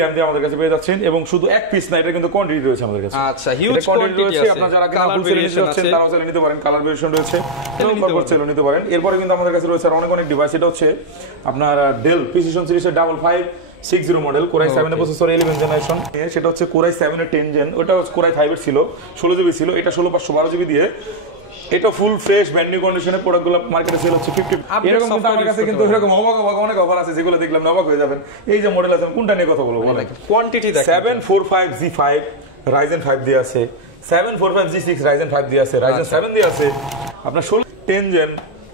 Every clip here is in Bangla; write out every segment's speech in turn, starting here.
RAM দিয়ে আমাদের কাছে পেয়ে যাচ্ছেন এবং শুধু এক পিস না, এটা কিন্তু কোয়ান্টিটি রয়েছে আমাদের কাছে। আচ্ছা, হিউজ কোয়ান্টিটি আছে। আপনারা যারা কালার ভেরিয়েশন আছে তারাও চাইলে নিতে পারেন, কালার ভেরিয়েশন রয়েছে, তারপর চাইলে নিতে পারেন। এরপরে কিন্তু আমাদের কাছে রয়েছে অনেক অনেক ডিভাইস। এটা হচ্ছে আপনার ডেল প্রিসিশন সিরিজের 5560 মডেল কোরাই 7 এর প্রসেসর 11 জেনারেশন, সেটা হচ্ছে কোরাই 7 এর 10 জেন, ওটা কোরাই 5 এর ছিল, 16 জিবি ছিল, এটা 16512 জিবি দিয়ে। এটা ফুল ফ্রেশ ব্র্যান্ড নিউ কন্ডিশনে প্রোডাক্টগুলো মার্কেটে সেল হচ্ছে 50। এরকম কিন্তু আমার কাছে কিন্তু এরকম অবাক অনেক অফার আছে যেগুলো দেখলাম অবাক হয়ে যাবেন। এই যে মডেল আছে, কোনটা নিয়ে কথা বলবো বলেন? কোয়ান্টিটি দেখেন, 745G5 Ryzen 5 দিয়ে আছে, 745G6 Ryzen 5 দিয়ে আছে, Ryzen 7 দিয়ে আছে। আপনার 10 জেন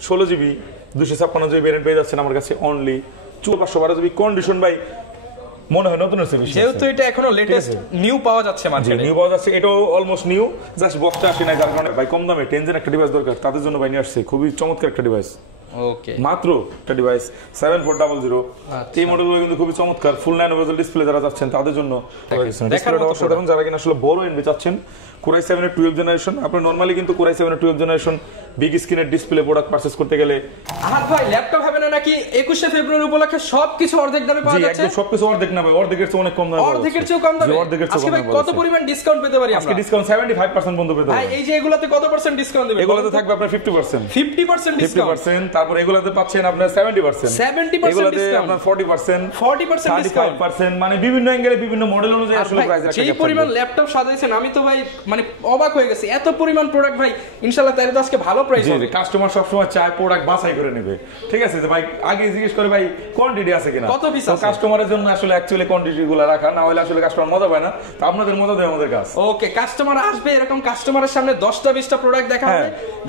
16 জিবি 256 জিবি ভেরিয়েন্ট পেয়ে যাচ্ছেন আমার কাছে অনলি 4512 জিবি। কন্ডিশন ভাই মনে হয় নতুন হচ্ছে, যেহেতু এটা এখনো লেটেস্ট নিউ পাওয়া যাচ্ছে মার্কেটে, নিউ পাওয়া যাচ্ছে, এটাও অলমোস্ট নিউ, জাস্ট বক্সটা আসে না, যার কারণে ভাই কম দামে 10 জেন একটা ডিভাইস দরকার, তাদের জন্য ভাই নিয়ে আসছে খুবই চমৎকার একটা ডিভাইস। ওকে, মাত্র একটা ডিভাইস 7400। এই মডেলগুলো কিন্তু খুবই চমৎকার, ফুল 9 বেজেল ডিসপ্লে যারা চাচ্ছেন তাদের জন্য ডিসপ্লেটা অসাধারণ। যারা কিনা আসলে বড় এনবি চাচ্ছেন, কোরাই 7 এর 12 জেনারেশন, আপনারা নরমালি কিন্তু কোরাই 7 এর 12 জেনারেশন বিগ স্ক্রিনের ডিসপ্লে প্রোডাক্ট পারচেজ করতে গেলে আহাত ভাই ল্যাপটপ হবে না নাকি 21শে ফেব্রুয়ারি উপলক্ষে সবকিছু অর্ধেক দামে পাওয়া যাচ্ছে? একদম সবকিছু অর্ধেক না ভাই, অর্ধেকের চেয়ে অনেক কম দামে, অর্ধেকের চেয়ে কম দামে। আজকে ভাই কত পরিমাণ ডিসকাউন্ট পেতে পারি আমরা? আজকে ডিসকাউন্ট 75% বন্ধ পেতে পারি ভাই। এই যে এগুলাতে কত পার্সেন্ট ডিসকাউন্ট দিবেন? এগুলাতে থাকবে আপনার 50%, 50% ডিসকাউন্ট। 50%, তারপর এগুলাতে পাচ্ছেন আপনার 70%, 70% এগুলাতে আপনার 40%, 40% ডিসকাউন্ট, 35%, মানে বিভিন্ন অ্যাঙ্গেলে বিভিন্ন মডেল অনুযায়ী আসলে প্রাইস রাখা যায়। যে পরিমাণ ল্যাপটপ সাজাইছেন আমি তো ভাই মানে অবাক হয়ে গেছি, এত পরিমাণ প্রোডাক্ট ভাই। ইনশাআল্লাহ তাহলে তো আজকে ভালো প্রাইস হবে। কাস্টমার সব সময় চায় প্রোডাক্ট বাছাই করে নেবে, ঠিক আছে? যে ভাই আগে জিজ্ঞেস করে ভাই কোয়ান্টিটি আছে কিনা, কত পিস আছে। কাস্টমারের জন্য আসলে অ্যাকচুয়ালি কোয়ান্টিটিগুলো রাখা, না হলে আসলে কাস্টমার মজা পায় না। তো আপনাদের মজা দেয় আমাদের কাজ। ওকে, কাস্টমার আসবে, এরকম কাস্টমারের সামনে 10টা 20টা প্রোডাক্ট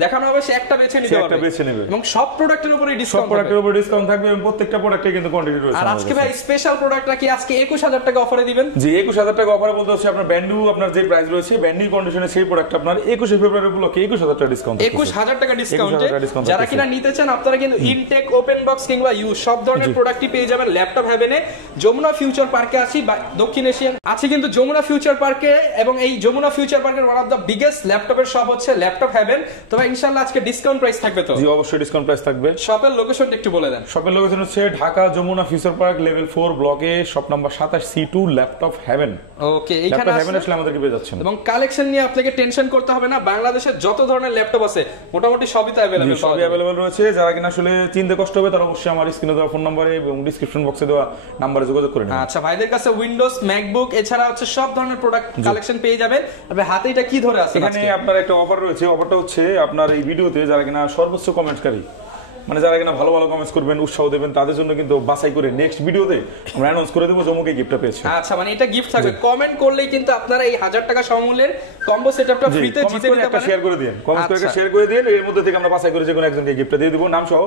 দেখানো হবে, সে একটা বেছে নিতে পারবে এবং সব প্রোডাক্টের উপরে ডিসকাউন্ট, সব প্রোডাক্টের উপরে ডিসকাউন্ট থাকবে এবং প্রত্যেকটা প্রোডাক্টে কিন্তু কোয়ান্টিটি রয়েছে। আর আজকে ভাই স্পেশাল প্রোডাক্টটা কি আজকে 21000 টাকা অফারে দিবেন? জি, 21000 টাকা অফারে বলতে হচ্ছে আপনার ব্র্যান্ড নিউ, আপনার যে প্রাইস রয়েছে ব্র্যান্ড নিউ কন্ডিশনে সেই প্রোডাক্ট আপনার 21শে ফেব্রুয়ারি উপলক্ষে 21000 টাকা ডিসকাউন্ট, 21000 টাকা ডিসকাউন্টে যারা কিনা নিতে চান আপনারা কিন্তু ইনটেক, ওপেন বক্স কিংবা ইউজ সব ধরনের প্রোডাক্টই পেয়ে যাবেন ল্যাপটপ হেভেনে। যমুনা ফিউচার পার্কে আছি, দক্ষিণ এশিয়ান আছে কিন্তু যমুনা ফিউচার পার্কে, এবং এই যমুনা ফিউচার পার্কের ওয়ান অফ দ্য বিগেস্ট ল্যাপটপের শপ হচ্ছে ল্যাপটপ হেভেন। তো ভাই ইনশাআল্লাহ আজকে ডিসকাউন্ট প্রাইস থাকবে তো? জি, অবশ্যই ডিসকাউন্ট প্রাইস থাকবে। শপের লোকেশনটা একটু বলে দেন। শপের লোকেশন হচ্ছে Dhaka Jamuna future park level 4 ব্লকে shop number 27C2 laptop haven. Okay, এইখানে আসলে আমাদেরকে পেয়ে যাচ্ছেন এবং কালেকশন নিয়ে আপনাকে টেনশন করতে হবে না। বাংলাদেশের যত ধরনের ল্যাপটপ আছে মোটামুটি সবই তো अवेलेबल, সবই अवेलेबल রয়েছে। যারা কিনা আসলে চিনতে কষ্ট হবে তারা অবশ্যই আমার স্ক্রিনে দেওয়া ফোন নম্বরে এবং ডেসক্রিপশন বক্সে দেওয়া নম্বরে যোগাযোগ করে নিন। আচ্ছা, ভাইদের কাছে উইন্ডোজ, ম্যাকবুক এছাড়া হচ্ছে সব ধরনের প্রোডাক্ট কালেকশন পেয়ে যাবেন। তবে হাতে এটা কি ধরে আছে? এখানে আপনার একটা অফার রয়েছে। অফারটা হচ্ছে আপনার এই ভিডিওতে যারা কিনা সর্বোচ্চ কমেন্টকারী, মানে যারা কিনা ভালো ভালো কমেন্টস করবেন, উৎসাহ দেবেন, তাদের জন্য কিন্তু বাছাই করে নেক্সট ভিডিওতে আমরা অ্যানাউন্স করে দেব জমুকে গিফটটা পেয়েছে। আচ্ছা, মানে এটা গিফট থাকবে। কমেন্ট করলেই কিন্তু আপনারা এই 1000 টাকা সমমূল্যের কম্বো সেটআপটা ফ্রিতে জিতে নিতে পারেন। শেয়ার করে দিন, কমেন্টস করে শেয়ার করে দিন, এর মধ্যে থেকে আমরা বাছাই করে যে কোনো একজনকে গিফটটা দিয়ে দেব। নাম সহ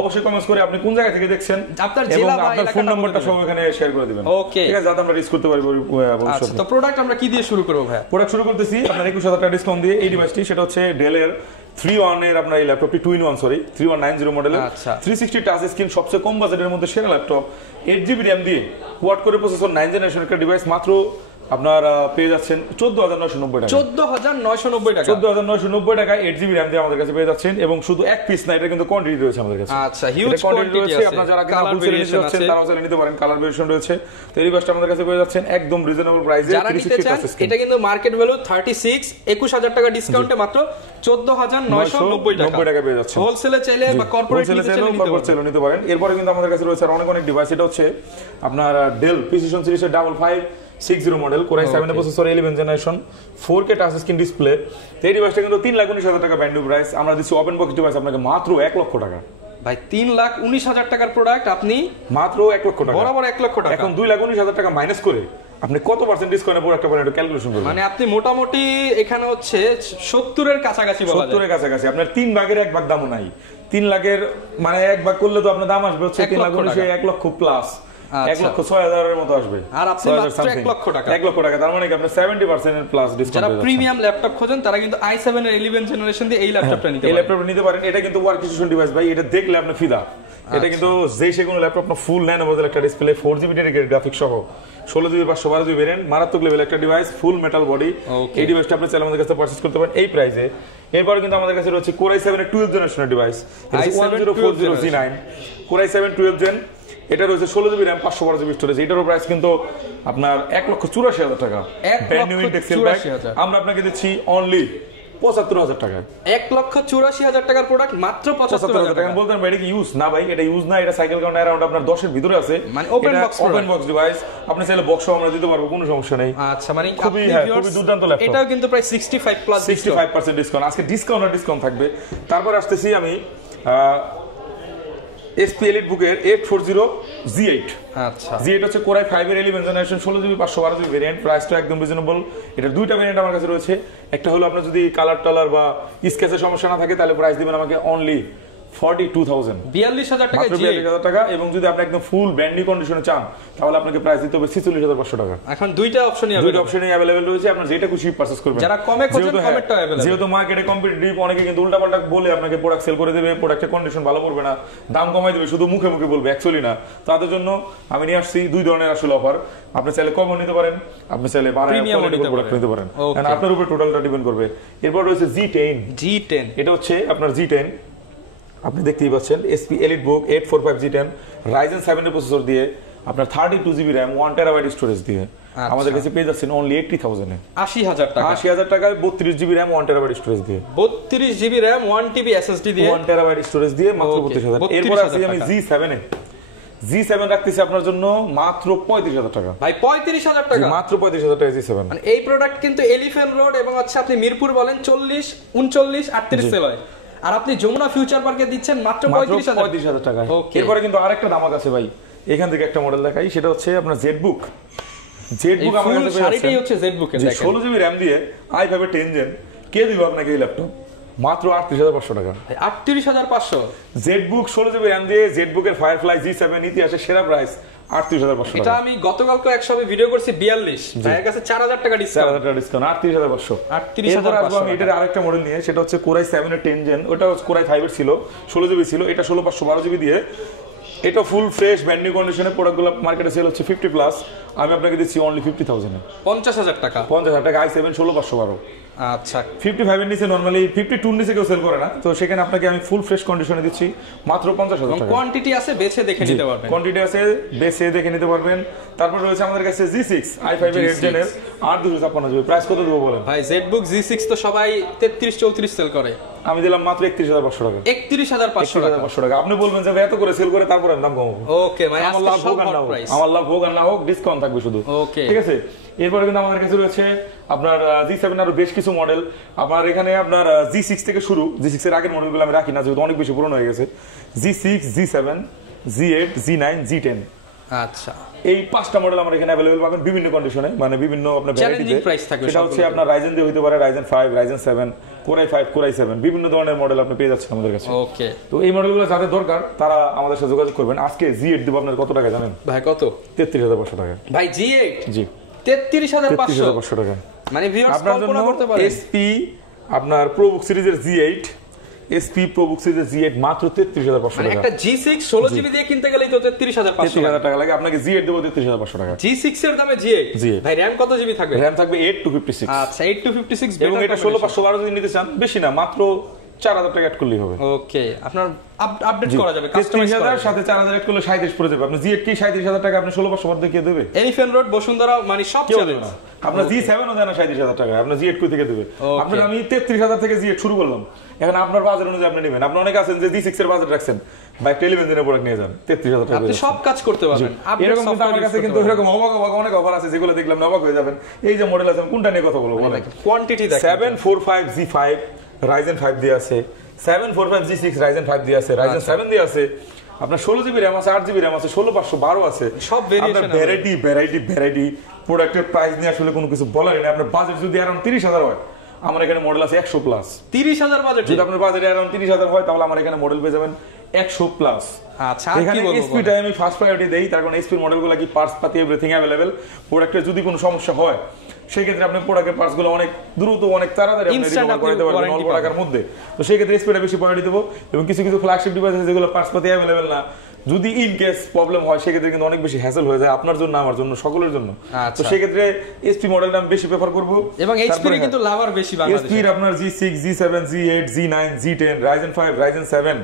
অবশ্যই কমেন্টস করে আপনি কোন জায়গা থেকে দেখছেন, আপনার জেলা বা আপনার ফোন নাম্বারটা সহ এখানে শেয়ার করে দিবেন। ওকে, ঠিক আছে, যাতে আমরা রিস্ক করতে পারি ভবিষ্যতে। আচ্ছা, তো প্রোডাক্ট আমরা কি দিয়ে শুরু করব ভাই? প্রোডাক্ট শুরু করতেছি আপনার 21000 টাকা ডিসকাউন্ট দিয়ে। এই ডিভাইসটি সেটা হচ্ছে ডেলের 3-1 এর আপনার এই ল্যাপটপটি 2-in-1 সরি 3190 মডেলের 360 টাচ স্ক্রিন, সবচেয়ে কম বাজেটের মধ্যে সেরা ল্যাপটপ, 8GB RAM দিয়ে কোয়াড করে প্রসেসর 9 জেনারেশন একটা ডিভাইস মাত্র আপনার পেয়ে যাচ্ছেন 14990 টাকা। 14990 টাকা, 14990 টাকা 8GB RAM দিয়ে আমাদের কাছে পেয়ে যাচ্ছেন এবং শুধু এক পিস না, এটা কিন্তু কোয়ান্টিটি রয়েছে আমাদের কাছে। আচ্ছা, হিউজ কোয়ান্টিটি আছে। আপনারা যারা কালার ভেরিয়েশন আছে তারাও চাইলে নিতে পারেন, কালার ভেরিয়েশন রয়েছে। তো এই ডিভাইসটা আমাদের কাছে পেয়ে যাচ্ছেন একদম রিজনেবল প্রাইসে। যারা নিতে চান এটা কিন্তু মার্কেট ভ্যালু 36, 21000 টাকা ডিসকাউন্টে মাত্র 14990 টাকা পেয়ে যাচ্ছেন। হোলসেলে চাইলে বা কর্পোরেট নিতে পারেন। এরপরে কিন্তু আমাদের কাছে রয়েছে অনেক অনেক ডিভাইস। এটা হচ্ছে আপনার ডেল প্রিসিশন সিরিজের 5560 মডেল কোরাই 7 এর processor 11 generation 4K touch screen display. এই ডিভাইসটা কিন্তু 3,19,000 টাকা ব্র্যান্ড নিউ প্রাইস। আমরা দিচ্ছি ওপেন বক্স ডিভাইস আপনাকে মাত্র 1 লক্ষ টাকা। ভাই 3,19,000 টাকার প্রোডাক্ট আপনি মাত্র 1 লক্ষ টাকা, বরাবর 1 লক্ষ টাকা। এখন 2,19,000 টাকা মাইনাস করে আপনি কত পার্সেন্ট ডিসকাউন্টে প্রোডাক্টটা পাবেন একটু ক্যালকুলেশন করুন। মানে আপনি মোটামুটি এখানে হচ্ছে 70 এর কাছাকাছি বলা যায়, 70 এর কাছাকাছি। আপনার 3 ভাগের 1 ভাগ দামও নাই। 3 লাখের মানে 1 ভাগ করলে তো আপনার দাম আসবে হচ্ছে 3,19,000 1 লক্ষ প্লাস 1,06,000 এর মতো আসবে। আর আপনি মাত্র 1 লক্ষ টাকা, 1 লক্ষ টাকা, তার মানে কি আপনি 70% এর প্লাস ডিসকাউন্ট। যারা প্রিমিয়াম ল্যাপটপ খোঁজেন তারা কিন্তু i7 এর 11 জেনারেশন দিয়ে এই ল্যাপটপটা নিতে পারেন। এই ল্যাপটপটা নিতে পারেন। এটা কিন্তু ওয়ার্ক স্টেশন ডিভাইস ভাই, এটা দেখলে আপনি ফিদা। এটা কিন্তু যেই সে কোনো ল্যাপটপ না, ফুল 9 মডেল একটা ডিসপ্লে, 4GB ডেডিকেটেড গ্রাফিক্স সহ 16GB 512GB ভেরিয়েন্ট, মারাত্মক লেভেল একটা ডিভাইস, ফুল মেটাল বডি। এই ডিভাইসটা আপনি চাইলে আমাদের কাছে পারচেজ করতে পারেন এই প্রাইসে। এরপর কিন্তু আমাদের কাছে রয়েছে কোরাই 7 এর 12 জেনারেশনের ডিভাইস, 1040G9 কোরাই 7 12 জেন। এটা রয়েছে 16 জিবি র‍্যাম 512 জিবি স্টোরেজ। এটারও প্রাইস কিন্তু আপনার 1,84,000 টাকা। Brand new intact seal bag আমরা আপনাকে দিচ্ছি অনলি 75,000 টাকা। 1,84,000 টাকার প্রোডাক্ট মাত্র 75,000 টাকা। বলতেন ভাই এটা কি ইউজ না? ভাই এটা ইউজ না, এটা সাইকেল কাউন্ট অ্যারাউন্ড আপনার 10 এর ভিতরে আছে, মানে ওপেন বক্স ডিভাইস। আপনি চাইলে বক্সও আমরা দিতে পারবো, কোনো সমস্যা নেই। আচ্ছা, মানে খুবই দুর্দান্ত ল্যাপটপ। এটাও কিন্তু প্রায় 65 প্লাস 65% ডিসকাউন্ট। আজকে ডিসকাউন্ট থাকবে। তারপর আসতেছি আমি SP EliteBook এর 840 Z8। আচ্ছা, Z8 হচ্ছে Core i5 এর 11th generation 16 GB 512 GB variant. প্রাইসটা একদম রিজনেবল। এটার দুইটা ভেরিয়েন্ট আমার কাছে রয়েছে। একটা হলো আপনার যদি কালার টালার বা স্কেচের সমস্যা না থাকে তাহলে প্রাইস দিবেন আমাকে অনলি 42,000 42,000 টাকা। 42,000 টাকা। এবং যদি আপনি একদম ফুল ব্র্যান্ড নিউ কন্ডিশনে চান তাহলে আপনাকে প্রাইস দিতে হবে 46,500 টাকা। এখন দুইটা অপশনই अवेलेबल রয়েছে, আপনারা যেটা খুশি পারচেজ করবেন। যারা কমে খোঁজেন কমেরটা अवेलेबल। যেহেতু মার্কেটে কম্পিটিটিভ, অনেকে কিন্তু উল্টাপাল্টা বলে আপনাকে প্রোডাক্ট সেল করে দেবে, প্রোডাক্টের কন্ডিশন ভালো করবে না, দাম কমাই দেবে, শুধু মুখে মুখে বলবে, অ্যাকচুয়ালি না। তাদের জন্য আমি নিয়ে আসছি দুই ধরনের আসলে অফার। আপনি চাইলে কমও নিতে পারেন, আপনি চাইলে প্রিমিয়াম প্রোডাক্ট নিতে পারেন। এন্ড আপনার উপর টোটালটা ডিপেন্ড করবে। এরপর রয়েছে G10। এটা হচ্ছে আপনার G10, আপনি দেখতেই পাচ্ছেন SP EliteBook 845 G10 Ryzen 7 এর প্রসেসর দিয়ে আপনার 32 জিবি RAM 1 টেরাবাইট স্টোরেজ দিয়ে আমাদের কাছে পেয়ে যাচ্ছেন অনলি 80,000 এ। 80,000 টাকা। 80,000 টাকায় 32 জিবি RAM 1 টেরাবাইট স্টোরেজ দিয়ে, 32 জিবি RAM 1 TB SSD দিয়ে 1 টেরাবাইট স্টোরেজ দিয়ে মাত্র 32,000। এরপর আসি আমি G7 রাখতেছি আপনার জন্য মাত্র 35,000 টাকা। ভাই 35,000 টাকা, মাত্র 35,000 টাকা G7। মানে এই প্রোডাক্ট কিন্তু এলিফ্যান্ট রোড এবং হচ্ছে আপনি মিরপুর বলেন 40 39 38 সেল হয়, আর আপনি যমুনা ফিউচার পার্কে দিচ্ছেন মাত্র 35,000 টাকা। এরপরে কিন্তু আরেকটা ধামাকা আছে ভাই, এখান থেকে একটা মডেল দেখাই, সেটা হচ্ছে আপনার ZBook আমার কাছে শাড়িটাই হচ্ছে ZBook এর, দেখেন 16 জিবি RAM দিয়ে i5 এর 10 জেন। কে দিল আপনাকে এই ল্যাপটপ? মাত্র 38,500 টাকা। 38,500 ZBook 16 জিবি RAM দিয়ে ZBook এর Firefly G7 ইতিহাসের সেরা প্রাইস 38,500 টাকা। এটা আমি গতকালকে একসাথে ভিডিও করছি 42, ভাইয়ের কাছে 4,000 টাকা ডিসকাউন্ট। 4,000 টাকা ডিসকাউন্ট 38,500। 38,500। আমি এটার আরেকটা মডেল নিয়ে, সেটা হচ্ছে Core i7 এর 10 জেন। ওটা Core i5 এর ছিল 16 জিবি ছিল, এটা 16,512 জিবি দিয়ে। এটা ফুল ফ্রেশ ব্র্যান্ড নিউ কন্ডিশনে, প্রোডাক্টগুলো মার্কেটে সেল হচ্ছে 50 প্লাস। আমি আপনাকে দিচ্ছি অনলি 50,000 এ, 50,000 টাকা। 50,000 টাকা i7 16,512। আচ্ছা, 55 এর নিচে নরমালি 52 এর নিচে কেউ সেল করে না, তো সেখানে আপনাকে আমি ফুল ফ্রেশ কন্ডিশনে দিচ্ছি মাত্র 50,000 টাকা। কোয়ান্টিটি আছে, বেছে দেখে নিতে পারবেন। কোয়ান্টিটি আছে, বেছে দেখে নিতে পারবেন। তারপর রয়েছে আমাদের কাছে G6 i5 এর 8 জেনের 8256 জিবি। প্রাইস কত দেবো বলেন? ভাই ZBook G6 তো সবাই 33 34 সেল করে, আমি দিলাম মাত্র 31,500 টাকা। 31,500 টাকা। আপনি বলবেন যে এত করে সেল করে তারপর দাম কমাবো। ওকে, মানে আমার লাভ হোক আর না হোক ডিসকাউন্ট থাকবে শুধু। ওকে, ঠিক আছে। এরপরে কিন্তু আমাদের কাছে রয়েছে আপনার G7 আরো বেশ কিছু মডেল। আপনার এখানে আপনার G6 থেকে শুরু, G6 এর আগের মডেলগুলো আমি রাখি না যেহেতু অনেক বেশি পুরনো হয়ে গেছে। G6, G7, G8, G9, G10। আচ্ছা, এই পাঁচটা মডেল আমরা এখানে अवेलेबल পাবেন বিভিন্ন কন্ডিশনে, মানে বিভিন্ন আপনার ভ্যারাইটিতে। সেটা হচ্ছে আপনার Ryzen দিয়ে হতে পারে, Ryzen 5, Ryzen 7, Core i5, Core i7, বিভিন্ন ধরনের মডেল আপনি পেয়ে যাচ্ছেন আমাদের কাছে। ওকে, তো এই মডেলগুলো যাদের দরকার তারা আমাদের সাথে যোগাযোগ করবেন। আজকে G8 দেব আপনার কত টাকা জানেন? ভাই কত? 33,500 টাকা। ভাই G8 জি 33,500 টাকা। মানে ভিউয়ার্স কল্পনা করতে পারেন। SP আপনার ProBook সিরিজের G8, SP ProBook সিরিজের G8 মাত্র 33,500 টাকা। একটা G6 16 জিবি দিয়ে কিনতে গেলেই তো 33,500 টাকা লাগে। আপনাকে G8 দেব 33,500 টাকা। G6 এর দামে G8। ভাই RAM কত জিবি থাকবে? RAM থাকবে 8-56। আচ্ছা, 8-56 এবং এটা 16,512 যদি নিতে চান, বেশি না, মাত্র 4,000 টাকা অ্যাড করলেই হবে। ওকে, আপনার আপডেট করা যাবে, কাস্টমাইজ করা যাবে। সাথে 4,000 অ্যাড করলে 37 পড়ে যাবে। আপনি G8 কি 37,000 টাকা আপনি 16,512 দিয়ে দেবে? এলিফ্যান্ট রোড বসুন্ধরা মানে সব চলে না। আপনার G7 ও দেন 37,000 টাকা, আপনার G8 কই থেকে দেবে? আপনার আমি 33,000 থেকে G8 শুরু করলাম। এখন আপনার বাজার অনুযায়ী আপনি নেবেন। আপনি অনেকে আছেন যে G6 এর বাজেট রাখছেন, ভাই টেলিভিশনের প্রোডাক্ট নিয়ে যান, 33,000 টাকা আপনি সব কাজ করতে পারবেন। এরকম কিন্তু আমার কাছে কিন্তু এরকম অনেক অফার আছে যেগুলো দেখলাম অবাক হয়ে যাবেন। এই যে মডেল আছে, কোনটা নিয়ে কথা বলবো বলেন? কোয়ান্টিটি দেখেন। 745 G5 Ryzen 5 দিয়ে আছে, 745 G6 Ryzen 5 দিয়ে আছে, Ryzen 7 দিয়ে আছে, আপনার 16 জিবি RAM আছে, 8 জিবি RAM আছে, 16,512 আছে। সব ভেরিয়েশন, ভ্যারাইটি প্রোডাক্টের প্রাইস নিয়ে আসলে কোনো কিছু বলার নেই। আপনার বাজেট যদি अराउंड 30,000 হয়, আমার এখানে মডেল আছে 100 প্লাস। 30,000 বাজেট যদি আপনার বাজেট अराउंड 30,000 হয় তাহলে আমার এখানে মডেল পেয়ে যাবেন 100 প্লাস। আচ্ছা, এখানে SP টাই আমি ফার্স্ট প্রায়োরিটি দেই, তার কারণ SP মডেলগুলো কি পার্টস পাতি এভরিথিং अवेलेबल। প্রোডাক্টের যদি কোনো সমস্যা হয় সেই ক্ষেত্রে আপনি প্রোডাক্টের পার্টসগুলো অনেক দ্রুত অনেক তাড়াতাড়ি আপনি রিকভার করতে পারবেন অল্প টাকার মধ্যে। তো সেই ক্ষেত্রে SPটা বেশি প্রায়োরিটি দেব। এবং কিছু ফ্ল্যাগশিপ ডিভাইস আছে যেগুলো পার্টস পাতি अवेलेबल না, যদি ইন কেস প্রবলেম হয় সেক্ষেত্রে কিন্তু অনেক বেশি হ্যাসেল হয়ে যায় আপনার জন্য, আমার জন্য, সকলের জন্য। তো সেই ক্ষেত্রে SP মডেলটা আমি বেশি প্রেফার করব। এবং HP এর কিন্তু লাভার বেশি বাংলাদেশে। SP এর আপনার G6, G7, G8, G9, G10, Ryzen 5, Ryzen 7,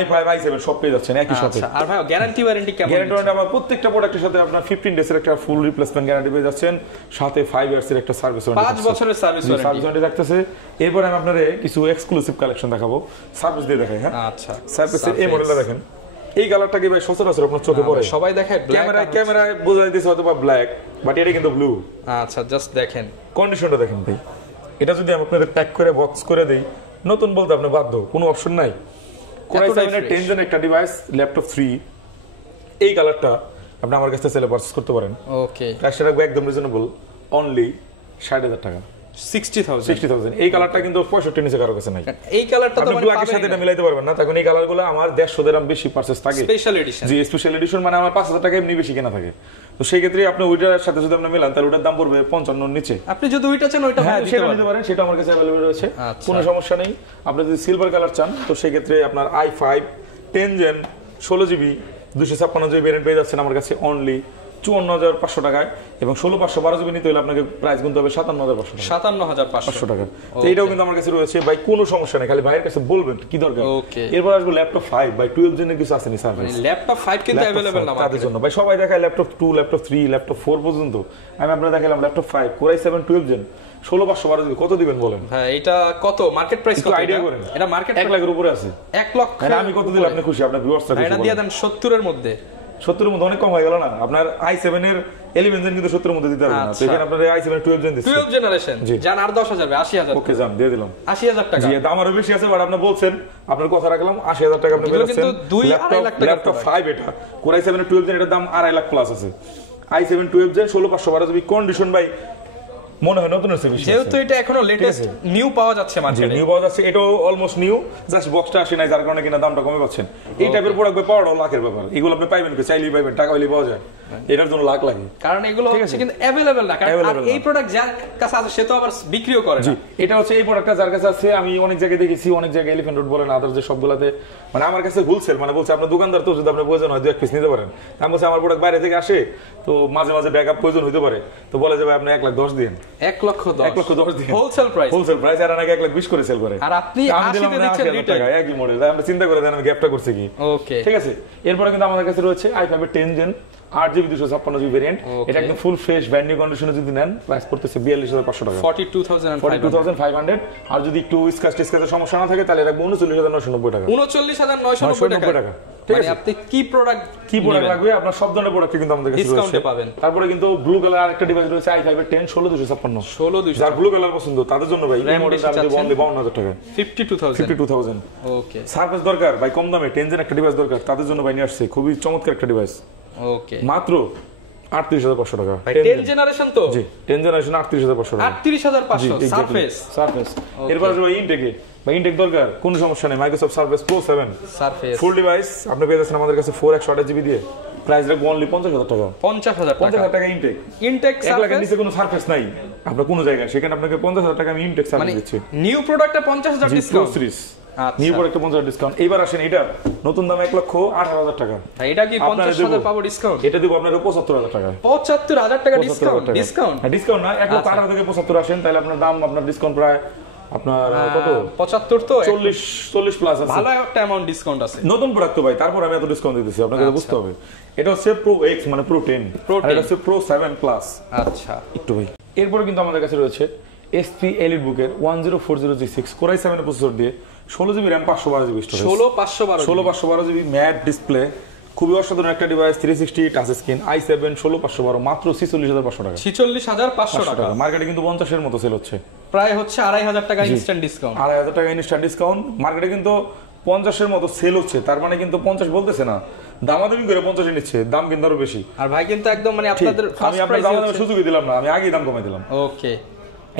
i5 i7 সব পেয়ে যাচ্ছেন একই সাথে। আচ্ছা, আর ভাই গ্যারান্টি ওয়ারেন্টি কেমন? গ্যারান্টি ওয়ারেন্টি আমার প্রত্যেকটা প্রোডাক্টের সাথে আপনার 15 ডেজের একটা ফুল রিপ্লেসমেন্ট গ্যারান্টি পেয়ে যাচ্ছেন, সাথে 5 ইয়ার্সের একটা সার্ভিস ওয়ারেন্টি, 5 বছরের সার্ভিস ওয়ারেন্টি থাকতেছে। এরপর আমি আপনাদের কিছু এক্সক্লুসিভ কালেকশন দেখাবো, সার্ভিস দিয়ে দেখাই। হ্যাঁ আচ্ছা, সার্ভিসের এই মডেলটা দেখেন, এই কালারটা কি ভাই সচরাচর আপনার চোখে পড়ে? সবাই দেখায় ব্ল্যাক, ক্যামেরায় বোঝা যাইতেছে হয়তো বা ব্ল্যাক, বাট এটা কিন্তু ব্লু। আচ্ছা, জাস্ট দেখেন কন্ডিশনটা দেখেন ভাই, এটা যদি আমি আপনাদের প্যাক করে বক্স করে দেই, নতুন বলতে আপনি বাধ্য, কোনো অপশন নাই। Core i7 এর 10 জন একটা ডিভাইস, ল্যাপটপ 3, এই কালারটা আপনি আমার কাছে সেলে পারচেজ করতে পারেন। ওকে, প্রাইসটা রাখবো একদম রিজনেবল, অনলি 60,000 টাকা, 60,000। এই কালারটা কিন্তু 65 নিচে কারো কাছে নাই। এই কালারটা তো মানে ব্ল্যাকের সাথে এটা মিলাইতে পারবেন না, তখন এই কালারগুলো আমার 150 দেড় বেশি পারচেজ থাকে, স্পেশাল এডিশন। জি স্পেশাল এডিশন, মানে আমার 5,000 টাকা এমনি বেশি কেনা থাকে। তো সেই ক্ষেত্রে আপনি ওইটার সাথে যদি আপনি মিলান, তাহলে ওটার দাম পড়বে 55 নিচে। আপনি যদি ওইটা চান ওইটা সেটা নিতে পারেন, সেটা আমার কাছে अवेलेबल রয়েছে, কোনো সমস্যা নেই। আপনি যদি সিলভার কালার চান, তো সেই ক্ষেত্রে আপনার i5 10 gen 16 GB 256 GB variant পেয়ে যাচ্ছেন আমার কাছে অনলি 54,500 টাকায়, এবং 16/512 জিবি নিতে হলে আপনাকে প্রাইস গুনতে হবে 57,500 টাকা। তো এটাও কিন্তু আমার কাছে রয়েছে ভাই, কোনো সমস্যা নেই, খালি ভাইয়ের কাছে বলবেন কি দরকার। এরপর আসবো ল্যাপটপ 5 বাই 12 জেনের কিছু আছে নি সার্ভিস, ল্যাপটপ 5 কিন্তু अवेलेबल না তাদের জন্য ভাই। সবাই দেখায় ল্যাপটপ 2, ল্যাপটপ 3, ল্যাপটপ 4 পর্যন্ত, আমি আপনাদের দেখালাম laptop 5 Core i7 12 gen 16/512 GB. কত দিবেন বলেন? হ্যাঁ, এটা কত মার্কেট প্রাইস, কত আইডিয়া করেন? এটা মার্কেট 1 লাখের উপরে আছে। 1 লক্ষ আমি কত দিলে আপনি খুশি, আপনার ভিউয়ার্সরা খুশি? এটা দিয়ে দেন 70 এর মধ্যে। 70 এর মধ্যে অনেক কম হয়ে গেল না? আপনার i7 এর 11 জেন কিন্তু 70 এর মধ্যে দিতে পারবেন না, তো এখানে আপনার i7 এর 12 জেন দিচ্ছি, 12 জেনারেশন জান আর 10,000 80,000। ওকে জান, দিয়ে দিলাম 80,000 টাকা। জি, দাম আরো বেশি আছে, বাট আপনি বলছেন, আপনার কথা রাখলাম, 80,000 টাকা আপনি পেয়েছেন। কিন্তু 2-2.5 লাখ টাকা ল্যাপটপ 5 এটা Core i7 এর 12 জেন, এটার দাম 2.5 লাখ প্লাস আছে। i7 12 জেন 16/512 জিবি কন্ডিশন ভাই, মনে হয় নতুন আছে বেশি, যেহেতু এটা এখনো লেটেস্ট নিউ পাওয়া যাচ্ছে মার্কেটে, নিউ পাওয়া যাচ্ছে, এটাও অলমোস্ট নিউ, জাস্ট বক্সটা আসে নাই, যার কারণে কিনা দামটা কমে পাচ্ছেন। এই টাইপের প্রোডাক্ট পাওয়াটাও লাখের ব্যাপার, এগুলো আপনি পাইবেন কি, চাইলেই পাইবেন, টাকা হইলেই পাওয়া যায়, এটার জন্য লাখ লাগে, কারণ এগুলো হচ্ছে কিন্তু अवेलेबल না। কারণ আর এই প্রোডাক্ট যার কাছে আছে সে তো আবার বিক্রিও করে না। এটা হচ্ছে এই প্রোডাক্টটা যার কাছে আছে, আমি অনেক জায়গায় দেখেছি, অনেক জায়গায় এলিফ্যান্ট রোড বলেন, আদার যে সবগুলাতে, মানে আমার কাছে হোলসেল, মানে বলছে আপনার দোকানদার তো, যদি আপনি প্রয়োজন হয় 2-1 পিস নিতে পারেন। আমি বলছি আমার প্রোডাক্ট বাইরে থেকে আসে, তো মাঝে মাঝে ব্যাকআপ প্রয়োজন হইতে পারে, তো বলে যে ভাই আপনি 1,10,000 দিন, 1,10,000 দিন হোলসেল প্রাইস, আর নাকি 1,20,000 করে সেল করে, আর আপনি 80 তে দিচ্ছেন রিটেল, একই মডেল। আমরা চিন্তা করে দেন আমি গ্যাপটা করছি কি। ওকে, ঠিক আছে। এরপরে কিন্তু আমাদের কাছে রয়েছে i5 এর 10 জেন 8GB 256 জিবি ভেরিয়েন্ট, এটা একদম ফুল ফ্রেশ ব্র্যান্ড নিউ কন্ডিশনে যদি নেন, প্রাইস পড়তেছে 42,500 টাকা, 42,500। আর যদি একটু স্ক্র্যাচের সমস্যা না থাকে, তাহলে রাখবো 39,990 টাকা, 39,990 টাকা। ঠিক আছে, আপনি কি প্রোডাক্ট লাগবে, আপনার সব ধরনের প্রোডাক্ট কিন্তু আমাদের কাছে রয়েছে, পাবেন। তারপরে কিন্তু ব্লু কালার আরেকটা ডিভাইস রয়েছে i5 এর 10 16,256, যার ব্লু কালার পছন্দ তাদের জন্য ভাই এই মডেলটা আমি দেব অনলি 52,000 টাকা, 52,000। ওকে, সার্ভিস দরকার ভাই, কম দামে 10 জেন একটা ডিভাইস দরকার, তাদের জন্য ভাই নিয়ে আসছে খুবই চমৎকার একটা ডিভাইস। ওকে, মাত্র 38,500 টাকা, 10 জেনারেশন তো, জি 10 জেনারেশন 38,500 টাকা, 38,500 সারফেস। এরপর ভাই ইনটেক দরকার, কোনো সমস্যা নেই, মাইক্রোসফট সারফেস প্রো 7 সারফেস ফুল ডিভাইস আপনি পেয়ে যাচ্ছেন আমাদের কাছে 4/128 জিবি দিয়ে, প্রাইস রাখবো অনলি 50,000 টাকা, 50,000 টাকা। ইনটেক 1 লাখের নিচে কোনো সারফেস নাই আপনার কোনো জায়গায়, সেখানে আপনাকে 50,000 টাকা আমি ইনটেক সার্ভিস দিচ্ছি। নিউ প্রোডাক্টে 50,000 ডিসকাউন্ট, নিউ প্রোডাক্টে 50,000 ডিসকাউন্ট। এবার আসেন, এটা নতুন দাম 1,18,000 টাকা, এটা কি 50,000 পাবো ডিসকাউন্ট? এটা দেব আপনার 75,000 টাকা, 75,000 টাকা ডিসকাউন্ট ডিসকাউন্ট না, 1,18,000 থেকে 75 আসেন, তাহলে আপনার দাম, আপনার ডিসকাউন্ট প্রায় আপনার কত 75 তো 40 প্লাস আছে, ভালো একটা অ্যামাউন্ট ডিসকাউন্ট আছে। নতুন প্রোডাক্ট তো ভাই, তারপর আমি এত ডিসকাউন্ট দিতেছি, আপনাকে বুঝতে হবে। এটা হচ্ছে প্রো X মানে প্রো 10, আর এটা হচ্ছে প্রো 7 প্লাস। আচ্ছা, একটু ভাই এরপরে কিন্তু আমাদের কাছে রয়েছে HP Elite Book এর 1040G6 Core i7 এর প্রসেসর দিয়ে 16GB RAM 512GB storage, 16/512 GB mat display, খুবই অসাধারণ একটা ডিভাইস, 360 টাচ স্ক্রিন, i7 16/512 মাত্র 46,500 টাকা, 46,500 টাকা। মার্কেটে কিন্তু 50 এর মতো সেল হচ্ছে, প্রায় হচ্ছে 2,500 টাকা ইনস্ট্যান্ট ডিসকাউন্ট, 2,500 টাকা ইনস্ট্যান্ট ডিসকাউন্ট। মার্কেটে কিন্তু 50 এর মতো সেল হচ্ছে, তার মানে কিন্তু 50 বলতেছে না, দামাদামি করে 50 এ নিচ্ছে, দাম কিন্তু আরো বেশি। আর ভাই কিন্তু একদম মানে আপনাদের আমি আপনার দামাদামি সুযোগই দিলাম না, আমি আগেই দাম কমাই দিলাম। ওকে,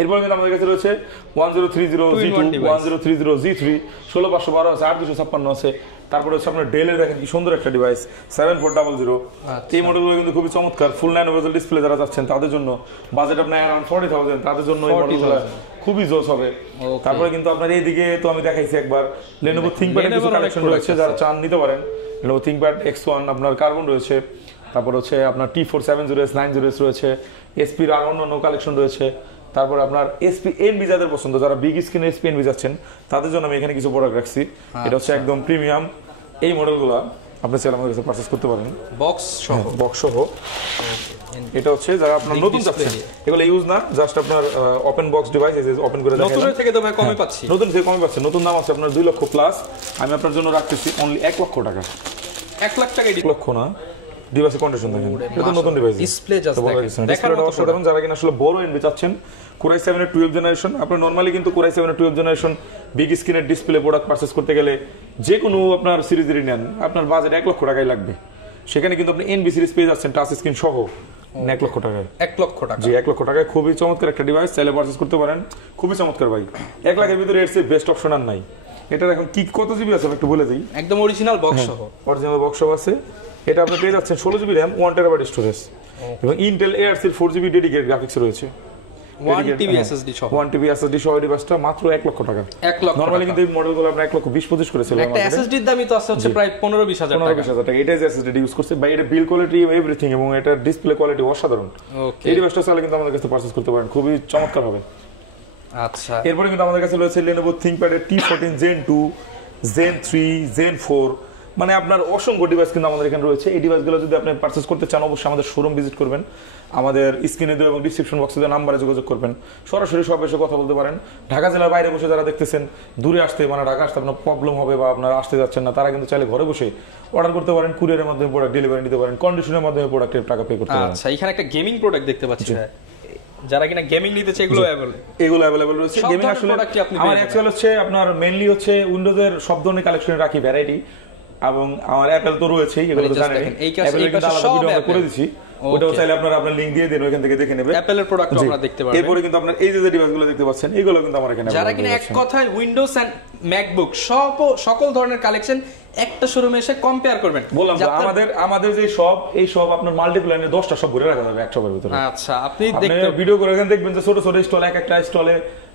এরপর কিন্তু আমাদের কাছে রয়েছে 1030G2, 1030G3, 16/512 আছে, 8,256 আছে। তারপরে হচ্ছে আপনার ডেলের, দেখেন কি সুন্দর একটা ডিভাইস 7400। এই মডেলগুলো কিন্তু খুবই চমৎকার, ফুল 9 বেজেল ডিসপ্লে যারা যাচ্ছেন তাদের জন্য, বাজেট আপনার অ্যারাউন্ড 40,000, তাদের জন্য এই মডেলগুলো খুবই জোস হবে। তারপরে কিন্তু আপনার এইদিকে তো আমি দেখাইছি একবার, Lenovo ThinkPad এর কিছু কালেকশন রয়েছে, যারা চান নিতে পারেন। Lenovo ThinkPad X1 আপনার কার্বন রয়েছে, তারপর হচ্ছে আপনার T4 70S 90S রয়েছে, SP এর আর অন্য কালেকশন রয়েছে। তারপর আপনার SP Envy যাদের পছন্দ, যারা বিগ স্ক্রিন SP Envy যাচ্ছেন তাদের জন্য আমি এখানে কিছু প্রোডাক্ট রাখছি। এটা হচ্ছে একদম প্রিমিয়াম এই মডেলগুলো আপনি চাইলে আমাদের কাছে পারচেজ করতে পারেন বক্স সহ। এটা হচ্ছে যারা আপনার নতুন চাচ্ছেন, এগুলো ইউজ না, জাস্ট আপনার ওপেন বক্স ডিভাইস, ওপেন করে দেখেন। নতুন থেকে তো ভাই কমে পাচ্ছি, নতুন থেকে কমে পাচ্ছেন। নতুন দাম আছে আপনার 2 লক্ষ প্লাস, আমি আপনার জন্য রাখতেছি অনলি 1 লক্ষ টাকা। 1 লাখ টাকা 1 লক্ষ না, ডিভাইসের কন্ডিশন দেখেন, এটা তো নতুন ডিভাইস, ডিসপ্লে জাস্ট দেখেন, ডিসপ্লেটা অসাধারণ। যারা কিনা আসলে বড় এনবি চাচ্ছেন, Core i7 এর 12 জেনারেশন, আপনি নরমালি কিন্তু Core i7 এর 12 জেনারেশন বিগ স্ক্রিনের ডিসপ্লে প্রোডাক্ট পারচেজ করতে গেলে যে কোনো আপনার সিরিজেরই নেন, আপনার বাজেট 1 লক্ষ টাকাই লাগবে। সেখানে কিন্তু আপনি এনবি সিরিজ পেয়ে যাচ্ছেন টাচ স্ক্রিন সহ 1 লক্ষ টাকায়। 1 লক্ষ টাকা, জি 1 লক্ষ টাকায় খুবই চমৎকার একটা ডিভাইস, চাইলে পারচেজ করতে পারেন। খুবই চমৎকার ভাই, 1 লাখের ভিতরে এর চেয়ে বেস্ট অপশন আর নাই। এটার এখন কি কত জিবি আছে আমি একটু বলে দিই। একদম অরিজিনাল বক্স সহ, অরিজিনাল বক্স সহ আছে। এটা আপনি পেয়ে যাচ্ছেন 16 জিবি RAM, 1 টেরাবাইট স্টোরেজ এবং Intel ARC 4 GB dedicated graphics রয়েছে। 1 TB SSD সহ, 1 TB SSD সহ ডিভাইসটা মাত্র 1 লক্ষ টাকা। 1 লক্ষ নরমালি কিন্তু এই মডেলগুলো আমরা 1 লক্ষ 20-25 করেছিলাম। একটা SSD এর দামই তো আছে হচ্ছে প্রায় 15-20 হাজার টাকা। 15-20 হাজার টাকা। এটা যে SSD ইউজ করছে ভাই, এটা বিল কোয়ালিটি এভরিথিং এবং এটা ডিসপ্লে কোয়ালিটি অসাধারণ। ওকে, এই ডিভাইসটা চাইলে কিন্তু আমাদের কাছে পারচেজ করতে পারেন, খুবই চমৎকার হবে। আচ্ছা, এরপরে কিন্তু আমাদের কাছে রয়েছে Lenovo ThinkPad এর T14 Gen 2, Gen 3, Gen 4, মানে আপনার অসংখ্য ডিভাইস কিন্তু আমাদের এখানে রয়েছে। এই ডিভাইসগুলো যদি আপনি পারচেজ করতে চান, অবশ্যই আমাদের শোরুম ভিজিট করবেন, আমাদের স্ক্রিনে দেওয়া এবং ডিসক্রিপশন বক্সে দেওয়া নাম্বারে যোগাযোগ করবেন, সরাসরি সব এসে কথা বলতে পারেন। ঢাকা জেলার বাইরে বসে যারা দেখতেছেন, দূরে আসতে মানে ঢাকা আসতে আপনার প্রবলেম হবে বা আপনারা আসতে যাচ্ছেন না, তারা কিন্তু চাইলে ঘরে বসে অর্ডার করতে পারেন, কুরিয়ারের মাধ্যমে প্রোডাক্ট ডেলিভারি নিতে পারেন, কন্ডিশনের মাধ্যমে প্রোডাক্টের টাকা পে করতে পারেন। আচ্ছা, এখানে একটা গেমিং প্রোডাক্ট দেখতে পাচ্ছি, যারা কিনা গেমিং নিতে চায় এগুলো अवेलेबल রয়েছে। গেমিং আসলে আমার অ্যাকচুয়ালি হচ্ছে আপনার মেইনলি হচ্ছে উইন্ডোজের সব ধরনের কালেকশন রাখি, ভ্যারাইটি, এবং আমার অ্যাপল তো রয়েছেই, এগুলো তো জানেন। অ্যাপলের কিন্তু আলাদা ভিডিও আমরা করে দিয়েছি, ওটাও চাইলে আপনারা আপনার লিংক দিয়ে দেন, ওইখান থেকে দেখে নেবেন। অ্যাপলের প্রোডাক্ট আমরা দেখতে পারবেন। এরপরে কিন্তু আপনার এই যে ডিভাইসগুলো দেখতে পাচ্ছেন, এগুলো কিন্তু আমার এখানে যারা কিনা এক কথায় উইন্ডোজ এন্ড ম্যাকবুক সকল ধরনের কালেকশন একটা শোরুমে এসে কম্পেয়ার করবেন। বললাম আমাদের যে সব এই সব আপনার মাল্টিপ্লাইনে 10টা সব ভরে রাখা যাবে এক শপের ভিতরে। আচ্ছা, আপনি দেখতে ভিডিও করে এখানে দেখবেন যে ছোট ছোট স্টল, একটা স্টলে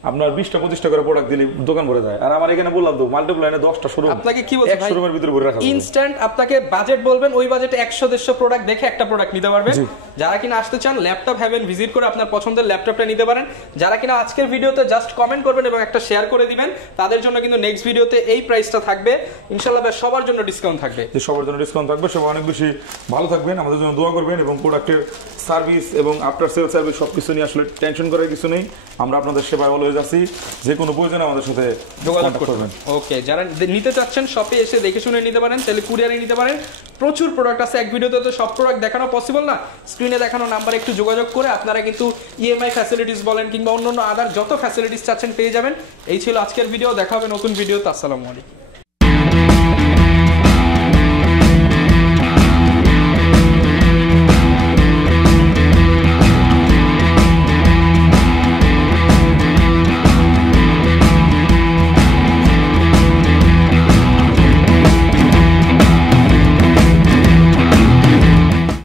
আপনার 20টা-25টা করে প্রোডাক্ট দিলে দোকান ভরে যায়। আর আমার এখানে বললাম তো মাল্টিপ্লাইনে 10টা শোরুম, আপনাকে কি বলছে ভাই, শোরুমের ভিতরে ভরে রাখা যাবে। ইনস্ট্যান্ট আপনাকে বাজেট বলবেন, ওই বাজেটে 100-150 প্রোডাক্ট দেখে একটা প্রোডাক্ট নিতে পারবেন। যারা কিনা আসতে চান, ল্যাপটপ হ্যাভেন ভিজিট করে আপনার পছন্দের ল্যাপটপটা নিতে পারেন। যারা কিনা আজকের ভিডিওতে জাস্ট কমেন্ট করবেন এবং একটা শেয়ার করে দিবেন, তাদের জন্য কিন্তু নেক্সট ভিডিওতে এই প্রাইসটা থাকবে ইনশাআল্লাহ। সবার জন্য ডিসকাউন্ট থাকবে, সবার জন্য ডিসকাউন্ট থাকবে। সবাই অনেক বেশি ভালো থাকবেন, আমাদের জন্য দোয়া করবেন এবং প্রোডাক্টের সার্ভিস এবং আফটার সেল সার্ভিস সবকিছু নিয়ে আসলে টেনশন করার কিছু নেই। আমরা আপনাদের সেবায় অলওয়েজ আছি, যে কোনো প্রয়োজনে আমাদের সাথে যোগাযোগ করবেন। ওকে, যারা নিতে চাচ্ছেন শপে এসে দেখে শুনে নিতে পারেন, তাহলে কুরিয়ারে নিতে পারেন। প্রচুর প্রোডাক্ট আছে, এক ভিডিওতে তো সব প্রোডাক্ট দেখানো পসিবল না। স্ক্রিনে দেখানো নাম্বারে একটু যোগাযোগ করে আপনারা কিন্তু ইএমআই ফ্যাসিলিটিস বলেন কিংবা অন্যান্য আদার যত ফ্যাসিলিটিস চাচ্ছেন পেয়ে যাবেন। এই ছিল আজকের ভিডিও, দেখা হবে নতুন ভিডিওতে। আসসালামু আলাইকুম।